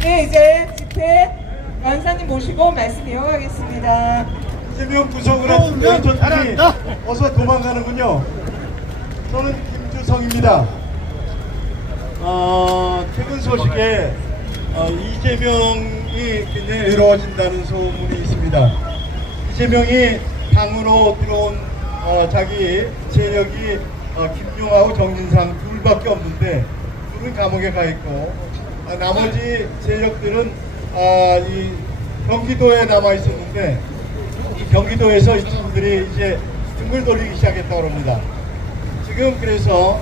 네, 이제 집회 원사님 모시고 말씀 이어가겠습니다. 이재명 구속을 한 왼손들이 어서 도망가는군요. 저는 김주성입니다. 최근 소식에 이재명이 굉장히 외로워진다는 소문이 있습니다. 이재명이 당으로 들어온 자기 세력이 김용하고 정진상 둘밖에 없는데 둘은 감옥에 가 있고 나머지 세력들은 이 경기도에 남아 있었는데 이 경기도에서 이 친구들이 이제 등을 돌리기 시작했다고 합니다. 지금 그래서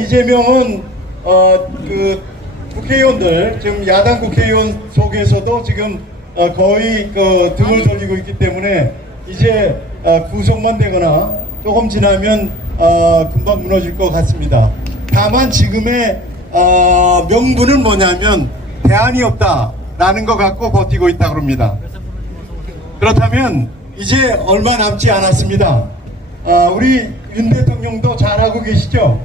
이재명은 그 국회의원들 지금 야당 국회의원 속에서도 지금 거의 그 등을 돌리고 있기 때문에 이제 구속만 되거나 조금 지나면 금방 무너질 것 같습니다. 다만 지금의 명분은 뭐냐면 대안이 없다라는 것 갖고 버티고 있다고 합니다. 그렇다면 이제 얼마 남지 않았습니다. 우리 윤 대통령도 잘하고 계시죠?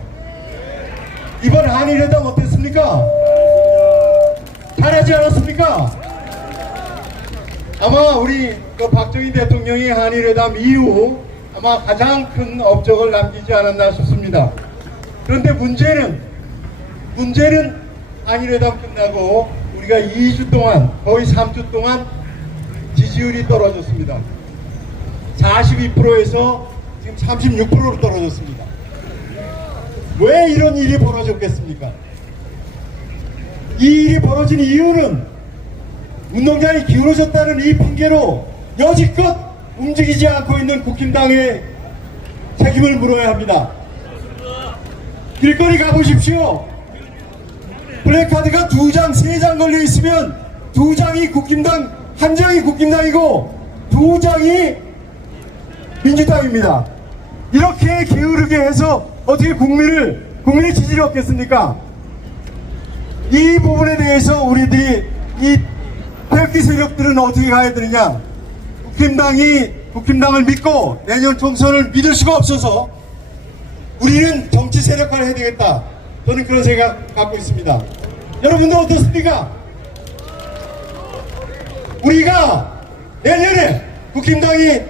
이번 한일회담 어땠습니까? 잘하지 않았습니까? 아마 우리 그 박정희 대통령이 한일회담 이후 아마 가장 큰 업적을 남기지 않았나 싶습니다. 그런데 문제는 한일회담 끝나고 우리가 2주 동안 거의 3주 동안 지지율이 떨어졌습니다. 42%에서 지금 36%로 떨어졌습니다. 왜 이런 일이 벌어졌겠습니까? 이 일이 벌어진 이유는 운동장이 기울어졌다는 이 핑계로 여지껏 움직이지 않고 있는 국힘당에 책임을 물어야 합니다. 길거리 가보십시오. 플래카드가 2장, 3장 걸려 있으면 2장이 국힘당, 1장이 국힘당이고 2장이 민주당입니다. 이렇게 게으르게 해서 어떻게 국민의 지지를 얻겠습니까? 이 부분에 대해서 우리들이 이 태극기 세력들은 어떻게 가야 되느냐? 국힘당을 믿고 내년 총선을 믿을 수가 없어서 우리는 정치 세력화를 해야 되겠다. 저는 그런 생각 갖고 있습니다. 여러분들 어떻습니까? 우리가 내년에 국힘당이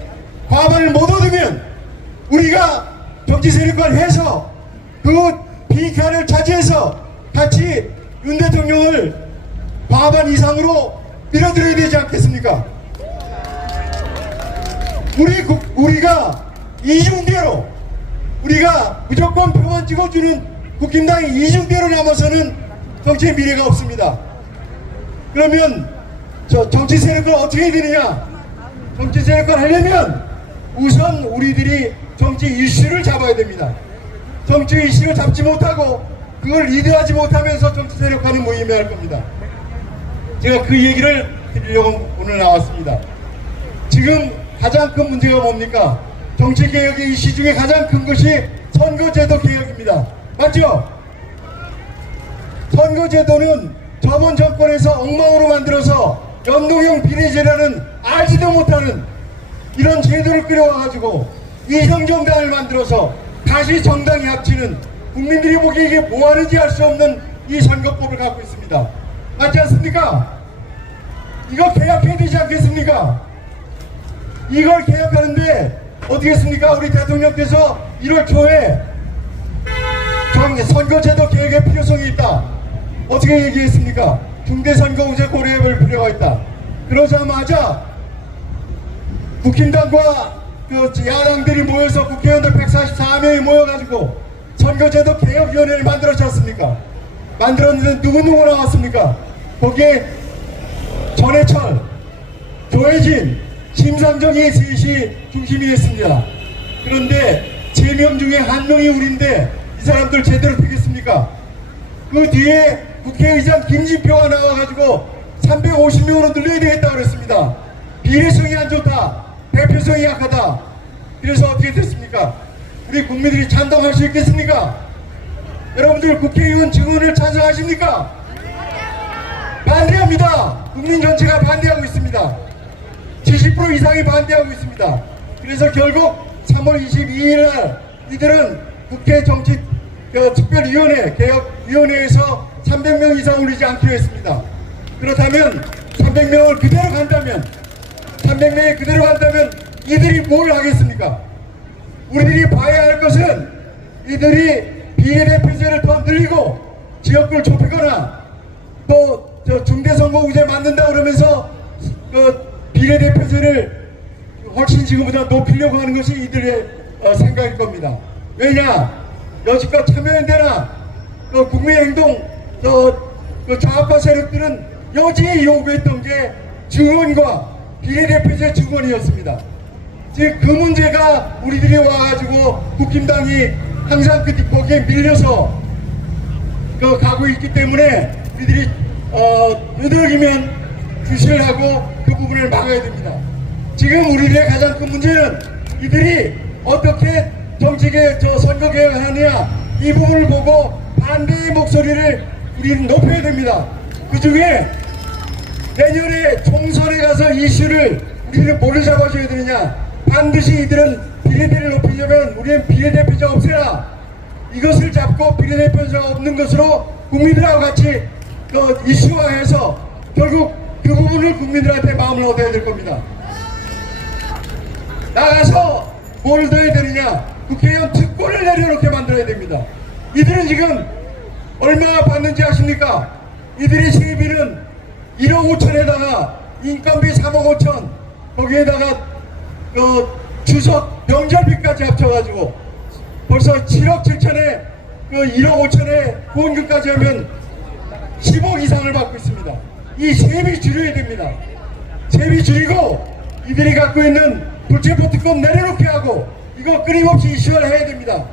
과반을 못 얻으면 우리가 정치 세력화를 해서 그 비핵화를 차지해서 같이 윤 대통령을 과반 이상으로 밀어드려야 되지 않겠습니까? 우리가 이중대로 우리가 무조건 표만 찍어주는 국힘당이 이중대로 남아서는 정치의 미래가 없습니다. 그러면 정치 세력을 어떻게 해야 되느냐? 정치 세력을 하려면 우선 우리들이 정치 이슈를 잡아야 됩니다. 정치 이슈를 잡지 못하고 그걸 리드하지 못하면서 정치 세력화는 무의미할 겁니다. 제가 그 얘기를 드리려고 오늘 나왔습니다. 지금 가장 큰 문제가 뭡니까? 정치개혁의 이슈 중에 가장 큰 것이 선거제도 개혁입니다. 맞죠? 선거제도는 저번 정권에서 엉망으로 만들어서 연동형 비례제라는 알지도 못하는 이런 제도를 끌어와가지고 위성정당을 만들어서 다시 정당이 합치는 국민들이 보기에 이게 뭐하는지 알 수 없는 이 선거법을 갖고 있습니다. 맞지 않습니까? 이거 개혁해야 되지 않겠습니까? 이걸 개혁하는데 어떻게 했습니까? 우리 대통령께서 1월 초에 선거제도 개혁의 필요성이 있다. 어떻게 얘기했습니까? 중대선거우제 고려해볼 필요가 있다. 그러자마자 국힘당과 그 야당들이 모여서 국회의원들 144명이 모여가지고 선거제도 개혁위원회를 만들었지 않습니까? 만들었는데 누구 나왔습니까? 거기에 전해철, 조혜진, 심상정이 셋이 중심이 됐습니다. 그런데 3명 중에 1명이 우리인데 이 사람들 제대로 되겠습니까? 그 뒤에 국회의장 김진표가 나와가지고 350명으로 늘려야 되겠다고 그랬습니다. 비례성이 안 좋다. 대표성이 약하다. 그래서 어떻게 됐습니까? 우리 국민들이 찬동할 수 있겠습니까? 여러분들 국회의원 증언을 찬성하십니까? 반대합니다. 국민 전체가 반대하고 있습니다. 70% 이상이 반대하고 있습니다. 그래서 결국 3월 22일 날 이들은 국회 정치 특별위원회 개혁위원회에서 300명 이상 올리지 않기로 했습니다. 그렇다면 300명을 그대로 간다면 300명이 그대로 간다면 이들이 뭘 하겠습니까? 우리들이 봐야 할 것은 이들이 비례대표제를 더 늘리고 지역구를 좁히거나 또 중대선거구제 만든다 그러면서 그 비례대표제를 훨씬 지금보다 높이려고 하는 것이 이들의 생각일 겁니다. 왜냐? 여지껏 참여연대나 국민행동 그 좌파 세력들은 여지에 요구했던 게 증언과 비례대표제 증언이었습니다. 즉 그 문제가 우리들이 와가지고 국힘당이 항상 거기에 밀려서 가고 있기 때문에 우리들이 누더기면 주시를 하고 그 부분을 막아야 됩니다. 지금 우리들의 가장 큰 문제는 이들이 어떻게 정치계 선거 개혁을 하느냐 이 부분을 보고 반대의 목소리를 우리는 높여야 됩니다. 그 중에 내년에 총선에 가서 이슈를 우리는 뭐를 잡아줘야 되느냐, 반드시 이들은 비례대를 높이려면 우리는 비례대표제 없애라, 이것을 잡고 비례대표제가 없는 것으로 국민들하고 같이 이슈화해서 결국 그 부분을 국민들한테 마음을 얻어야 될 겁니다. 나가서 뭘 더 해야 되느냐, 국회의원 특권을 내려놓게 만들어야 됩니다. 이들은 지금 얼마나 받는지 아십니까? 이들의 세비는 1억 5천에다가 인건비 3억 5천, 거기에다가 추석 명절비까지 합쳐가지고 벌써 7억 7천에 1억 5천에 후원금까지 하면 10억 이상을 받고 있습니다. 이 세비 줄여야 됩니다. 세비 줄이고 이들이 갖고 있는 불체포 특권 내려놓게 하고 이거 끊임없이 이슈화를 해야 됩니다.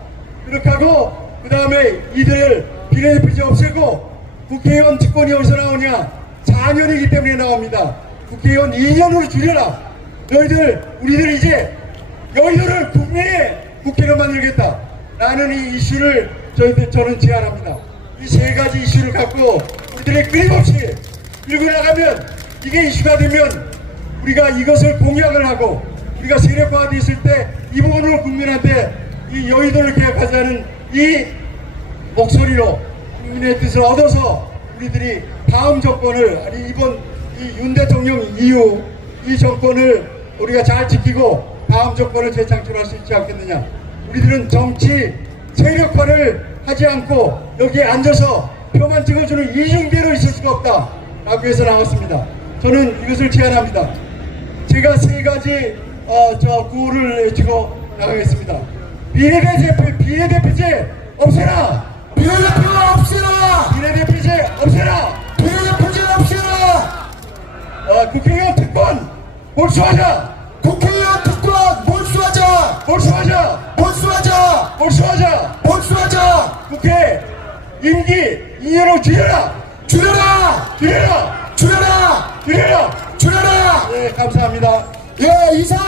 그렇게 하고 그 다음에 이들을 비례대표제 없애고 국회의원 특권이 어디서 나오냐? 4년이기 때문에 나옵니다. 국회의원 2년으로 줄여라. 우리들 이제 너희들을 국민의 국회로 만들겠다 라는 이 이슈를 저는 제안합니다. 이 세 가지 이슈를 갖고 우리들이 끊임없이 밀고 나가면 이게 이슈가 되면 우리가 이것을 공약을 하고 우리가 세력화되어 있을 때 이 부분을 국민한테 이 여의도를 개혁하자는 이 목소리로 국민의 뜻을 얻어서 우리들이 다음 정권을, 아니 이번 이 윤 대통령 이후 이 정권을 우리가 잘 지키고 다음 정권을 재창출할 수 있지 않겠느냐. 우리들은 정치 세력화를 하지 않고 여기에 앉아서 표만 찍어주는 이중대로 있을 수가 없다 라고 해서 나왔습니다. 저는 이것을 제안합니다. 제가 세 가지 구호를 외치고 나가겠습니다. 비례대표제 없애라! 비례대표 없애라! 비례대표제 없애라! 비례대표제 없애라! 국회의원 특권 몰수하자! 국회의원 특권 몰수하자! 몰수하자! 몰수하자! 몰수하자! 몰수하자! 국회 임기 2년으로 줄여라! 줄여라! 줄여라! 줄여라! 줄여라! 줄여라! 네, 감사합니다. 예, 이상!